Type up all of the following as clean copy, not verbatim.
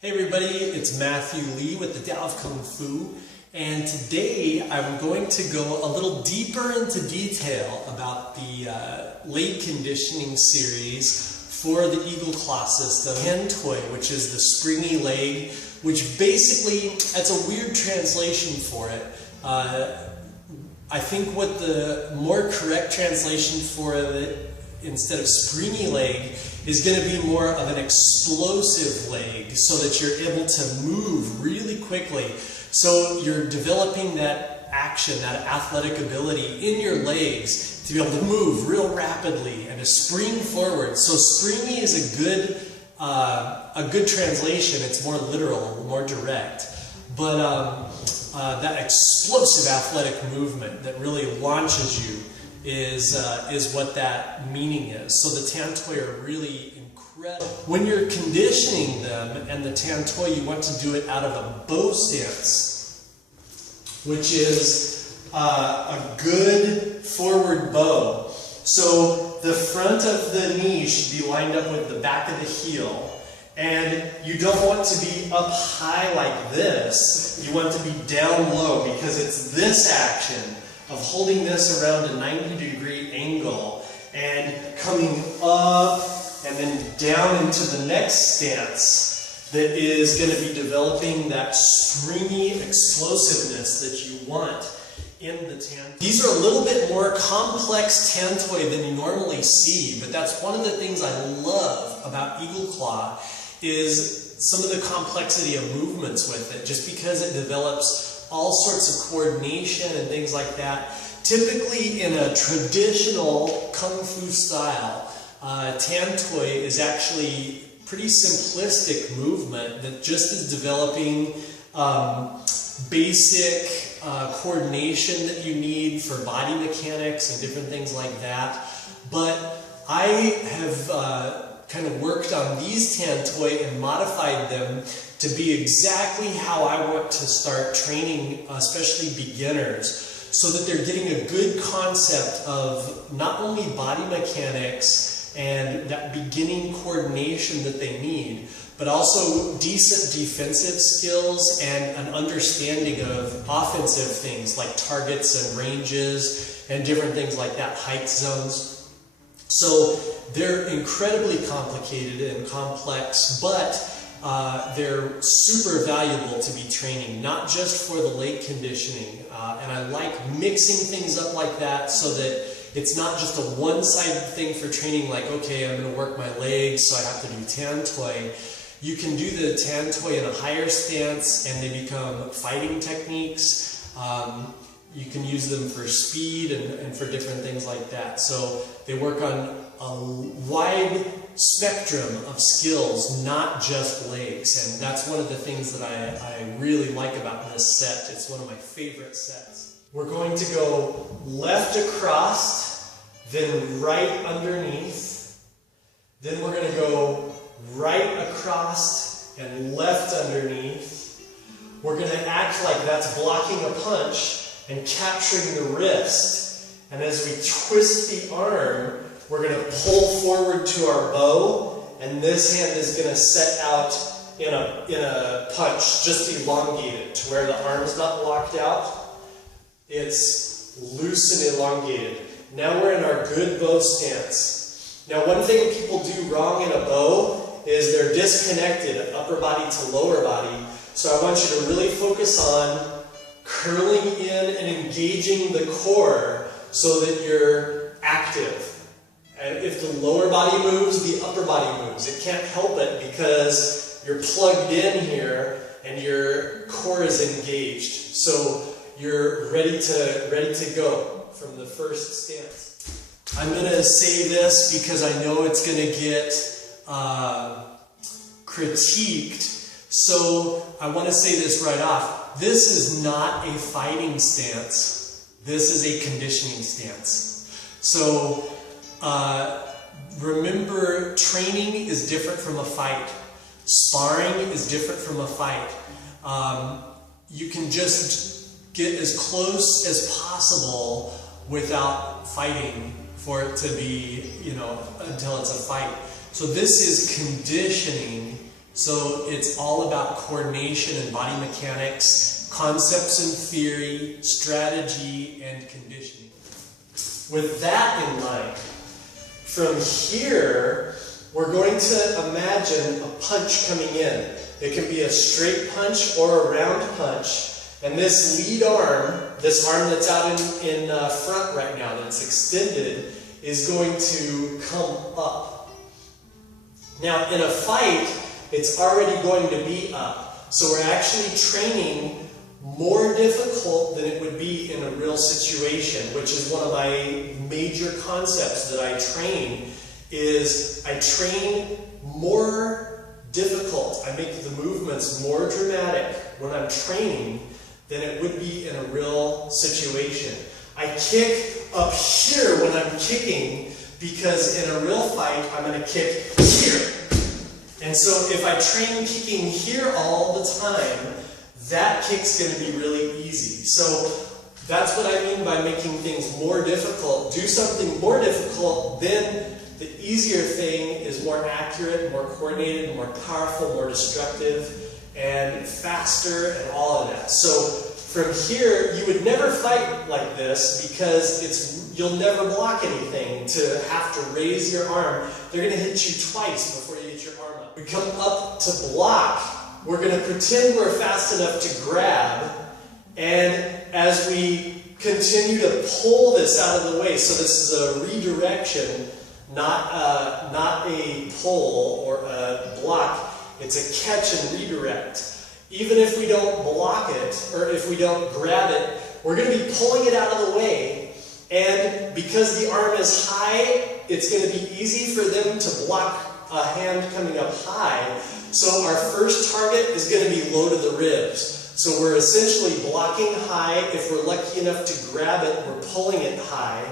Hey everybody, it's Matthew Lee with the Tao of Kung Fu, and today I'm going to go a little deeper into detail about the leg conditioning series for the Eagle Claw system, Tan Tui, which is the springy leg, which basically, that's a weird translation for it. I think what the more correct translation for it, instead of springy leg, is going to be more of an explosive leg so that you're able to move really quickly. So you're developing that action, that athletic ability in your legs to be able to move real rapidly and to spring forward. So springy is a good translation. It's more literal, more direct. But that explosive athletic movement that really launches you is what that meaning is. So the Tan Tui are really incredible. When you're conditioning them and the Tan Tui, you want to do it out of a bow stance, which is a good forward bow. So the front of the knee should be lined up with the back of the heel. And you don't want to be up high like this. You want to be down low, because it's this action of holding this around a 90-degree angle and coming up and then down into the next stance that is going to be developing that springy explosiveness that you want in the Tan. These are a little bit more complex Tan Tui than you normally see, but that's one of the things I love about Eagle Claw is some of the complexity of movements with it, just because it develops all sorts of coordination and things like that. Typically in a traditional Kung Fu style, Tan Tui is actually pretty simplistic movement that just is developing basic coordination that you need for body mechanics and different things like that. But I have kind of worked on these Tan Tui and modified them to be exactly how I want to start training, especially beginners, so that they're getting a good concept of not only body mechanics and that beginning coordination that they need, but also decent defensive skills and an understanding of offensive things like targets and ranges and different things like that, height zones. So they're incredibly complicated and complex, but they're super valuable to be training, not just for the leg conditioning. And I like mixing things up like that so that it's not just a one-sided thing for training, like, okay, I'm going to work my legs, so I have to do Tan Tui. You can do the Tan Tui in a higher stance, and they become fighting techniques. You can use them for speed and for different things like that. So they work on a wide spectrum of skills, not just legs. And that's one of the things that I really like about this set. It's one of my favorite sets. We're going to go left across, then right underneath. Then we're going to go right across and left underneath. We're going to act like that's blocking a punch and capturing the wrist. And as we twist the arm, we're going to pull forward to our bow, and this hand is going to set out in a punch, just elongated to where the arm's not locked out. It's loose and elongated. Now we're in our good bow stance. Now one thing people do wrong in a bow is they're disconnected, upper body to lower body. So I want you to really focus on curling in and engaging the core so that you're active. And if the lower body moves, the upper body moves. It can't help it because you're plugged in here and your core is engaged. So you're ready to go from the first stance. I'm going to say this because I know it's going to get critiqued. So I want to say this right off. This is not a fighting stance. This is a conditioning stance. So remember, training is different from a fight. Sparring is different from a fight. You can just get as close as possible without fighting for it to be, until it's a fight. So this is conditioning So it's all about coordination and body mechanics, concepts and theory, strategy, and conditioning. With that in mind, from here, we're going to imagine a punch coming in. It can be a straight punch or a round punch. And this lead arm, this arm that's out in front right now, that's extended, is going to come up. Now, in a fight, it's already going to be up. So we're actually training more difficult than it would be in a real situation, which is one of my major concepts that I train, is I train more difficult. I make the movements more dramatic when I'm training than it would be in a real situation. I kick up here when I'm kicking because in a real fight, I'm going to kick here. And so if I train kicking here all the time, that kick's going to be really easy. So that's what I mean by making things more difficult. Do something more difficult, then the easier thing is more accurate, more coordinated, more powerful, more destructive, and faster, and all of that. So from here, you would never fight like this because you'll never block anything to have to raise your arm. They're going to hit you twice before you get your arm up. We come up to block. We're going to pretend we're fast enough to grab, and as we continue to pull this out of the way, so this is a redirection, not a pull or a block. It's a catch and redirect. Even if we don't block it, or if we don't grab it, we're going to be pulling it out of the way. And because the arm is high, it's going to be easy for them to block a hand coming up high. So our first target is going to be low to the ribs. So we're essentially blocking high. If we're lucky enough to grab it, we're pulling it high.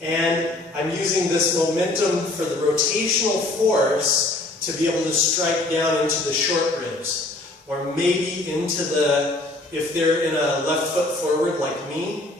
And I'm using this momentum for the rotational force to be able to strike down into the short ribs. Or maybe into the, if they're in a left foot forward like me,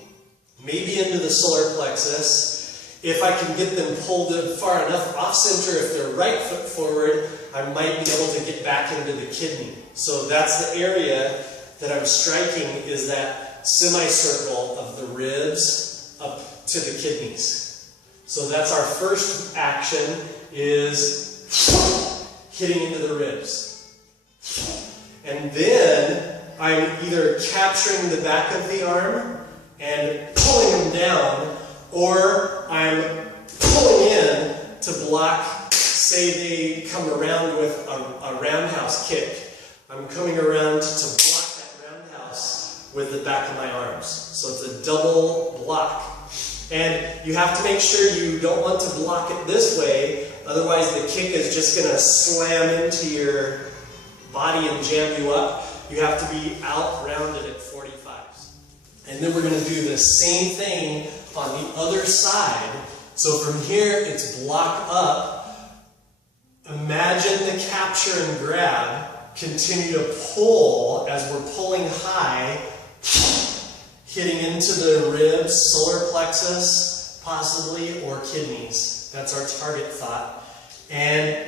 maybe into the solar plexus. If I can get them pulled far enough off center, if they're right foot forward, I might be able to get back into the kidney. So that's the area that I'm striking, is that semicircle of the ribs up to the kidneys. So that's our first action, is hitting into the ribs. And then I'm either capturing the back of the arm and pulling them down, or I'm pulling in to block, say they come around with a roundhouse kick. I'm coming around to block that roundhouse with the back of my arms. So it's a double block. And you have to make sure you don't want to block it this way, otherwise the kick is just going to slam into your body and jam you up. You have to be out rounded at 45s. And then we're going to do the same thing on the other side. So from here, it's block up. Imagine the capture and grab. Continue to pull as we're pulling high, hitting into the ribs, solar plexus, possibly, or kidneys. That's our target thought. And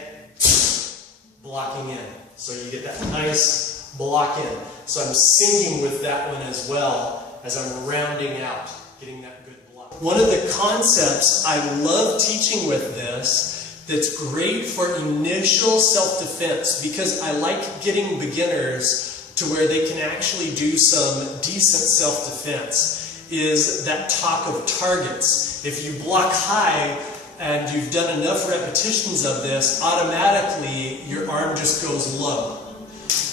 blocking in. So you get that nice block in. So I'm syncing with that one as well as I'm rounding out, getting that good block. One of the concepts I love teaching with this that's great for initial self-defense, because I like getting beginners to where they can actually do some decent self-defense, is that talk of targets. If you block high, and you've done enough repetitions of this, automatically your arm just goes low.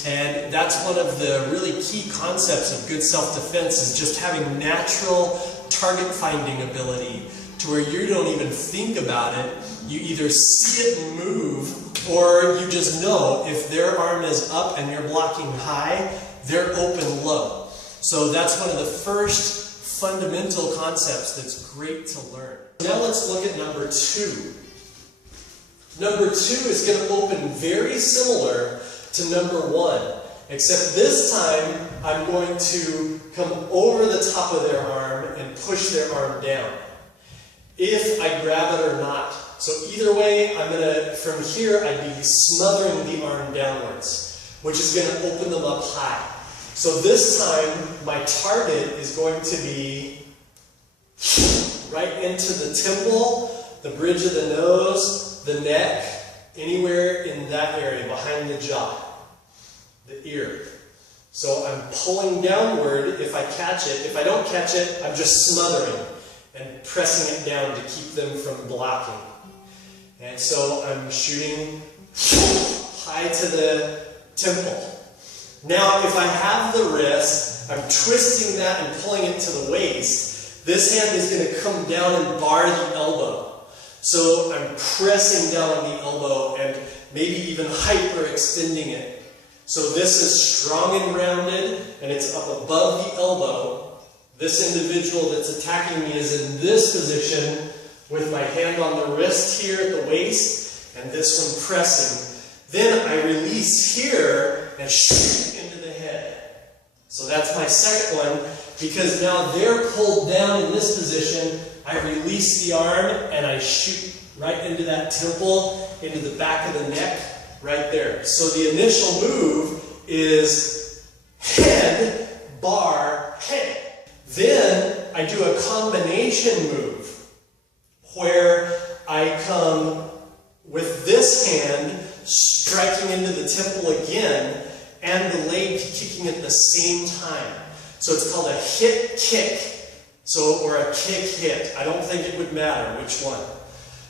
And that's one of the really key concepts of good self-defense, is just having natural target finding ability to where you don't even think about it. You either see it and move, or you just know if their arm is up and you're blocking high, they're open low. So that's one of the first fundamental concepts that's great to learn. Now let's look at number 2. Number 2 is going to open very similar to number 1, except this time I'm going to come over the top of their arm and push their arm down. If I grab it or not So either way, from here, I'd be smothering the arm downwards, which is going to open them up high. So this time, my target is going to be right into the temple, the bridge of the nose, the neck, anywhere in that area, behind the jaw, the ear. So I'm pulling downward if I catch it. If I don't catch it, I'm just smothering and pressing it down to keep them from blocking. And so I'm shooting high to the temple. Now, if I have the wrist, I'm twisting that and pulling it to the waist. This hand is going to come down and bar the elbow. So I'm pressing down on the elbow and maybe even hyperextending it. So this is strong and rounded, and it's up above the elbow. This individual that's attacking me is in this position with my hand on the wrist here at the waist, and this one pressing. Then I release here and shoot into the head. So that's my second one, because now they're pulled down in this position. I release the arm and I shoot right into that temple, into the back of the neck, right there. So the initial move is head, bar, head. Then I do a combination move where I come with this hand striking into the temple again and the leg kicking at the same time. So it's called a hit kick, or a kick hit. I don't think it would matter which one.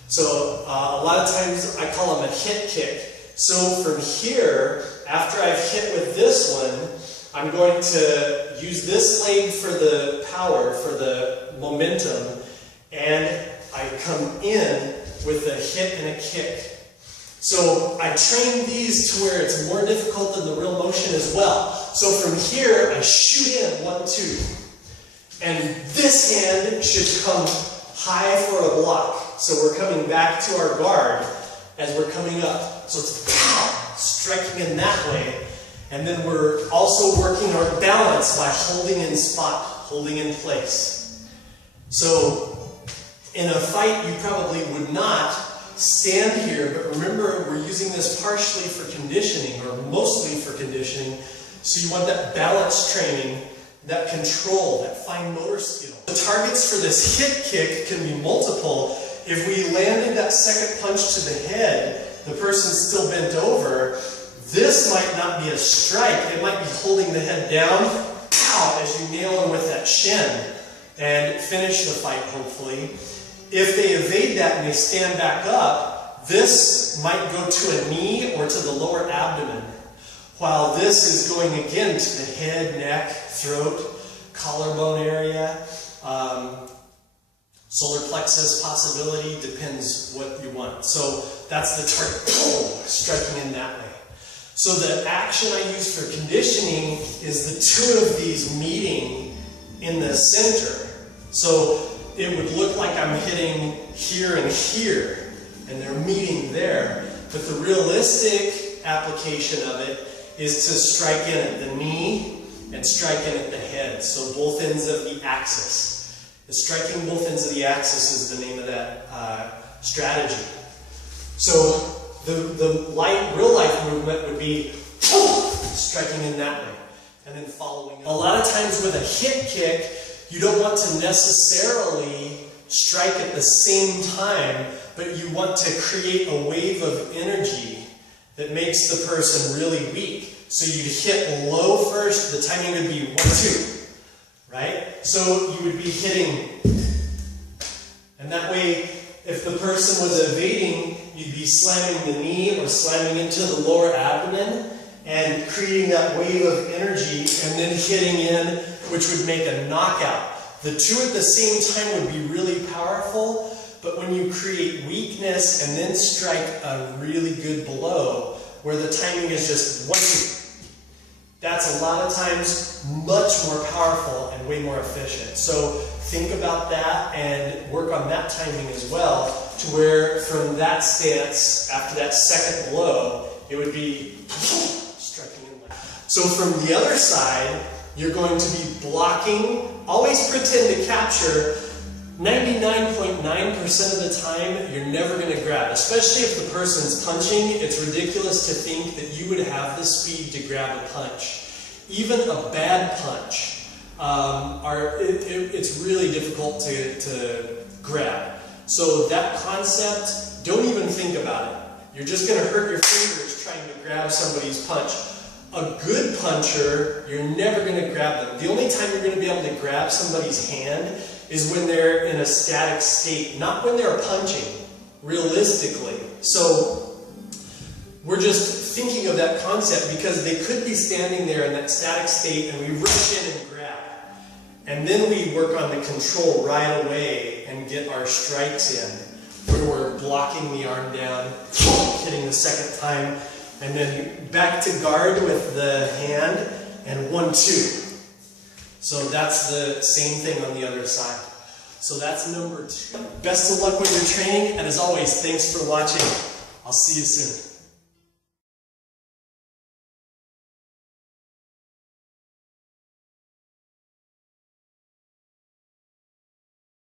So a lot of times I call them a hit kick. So from here, after I've hit with this one, I'm going to use this leg for the power, for the momentum, and I come in with a hit and a kick. So I train these to where it's more difficult than the real motion as well. So from here, I shoot in, 1, 2. And this hand should come high for a block. So we're coming back to our guard as we're coming up. So it's pow, striking in that way. And then we're also working our balance by holding in spot, holding in place. So in a fight, you probably would not stand here, but remember, we're using this partially for conditioning, or mostly for conditioning. So you want that balance training, that control, that fine motor skill. The targets for this hit kick can be multiple. If we landed that second punch to the head, the person's still bent over, this might not be a strike. It might be holding the head down, pow, as you nail them with that shin and finish the fight, hopefully. If they evade that and they stand back up, this might go to a knee or to the lower abdomen, while this is going again to the head, neck, throat, collarbone area, solar plexus possibility, depends what you want. So that's the target, boom, striking in that way. So the action I use for conditioning is the two of these meeting in the center. So it would look like I'm hitting here and here, and they're meeting there. But the realistic application of it is to strike in at the knee and strike in at the head. So both ends of the axis. The striking both ends of the axis is the name of that strategy. So the real life movement would be striking in that way and then following up. A lot of times with a hit kick, you don't want to necessarily strike at the same time, but you want to create a wave of energy that makes the person really weak. So you'd hit low first, the timing would be 1, 2, right? So you would be hitting, and that way, if the person was evading, you'd be slamming the knee or slamming into the lower abdomen and creating that wave of energy and then hitting in, which would make a knockout. The two at the same time would be really powerful, but when you create weakness and then strike a really good blow, where the timing is just 1, 2, that's a lot of times much more powerful and way more efficient. So think about that and work on that timing as well, to where from that stance, after that second blow, it would be striking in like that. So from the other side, you're going to be blocking. Always pretend to capture, 99.9% of the time, you're never going to grab. Especially if the person's punching, it's ridiculous to think that you would have the speed to grab a punch. Even a bad punch, it's really difficult to grab. So that concept, don't even think about it. You're just going to hurt your fingers trying to grab somebody's punch. A good puncher, you're never going to grab them. The only time you're going to be able to grab somebody's hand is when they're in a static state, not when they're punching, realistically. So we're just thinking of that concept because they could be standing there in that static state and we rush in and grab. And then we work on the control right away and get our strikes in, where we're blocking the arm down, hitting the second time, and then back to guard with the hand, and 1, 2. So that's the same thing on the other side. So that's number 2. Best of luck with your training, and as always, thanks for watching. I'll see you soon.